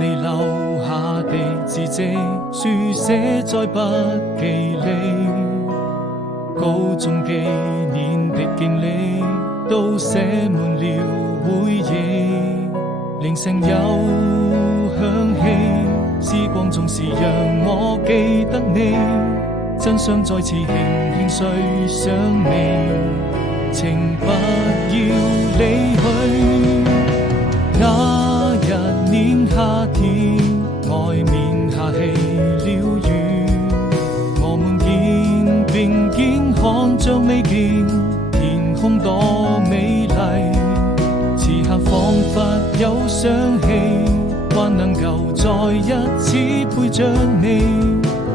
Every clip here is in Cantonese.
你留下的字跡，書寫在筆記裏。高中幾年的經歷，都寫滿了回憶。鈴聲又響起，時光總是讓我記得你。真想再次輕輕睡上你，請不要離去。那一年夏天，外面下起了雨，我們肩並肩看着未見天空多美麗。此刻彷彿有想起，還能夠再一次陪着你，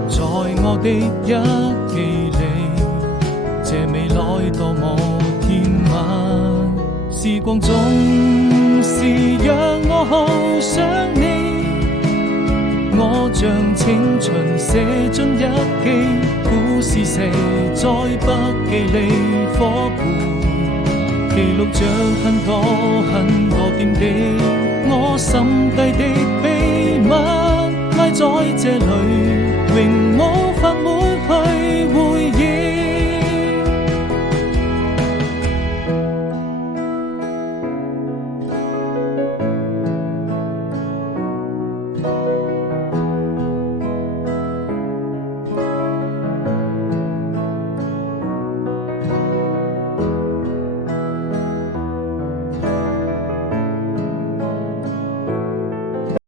在我的日記裏，這未來多麼甜蜜。時光總是讓我好想你，我將青春寫進日記，故事寫在筆記裏，夥伴記錄着很多很多點滴，我心底的秘密埋在這裏。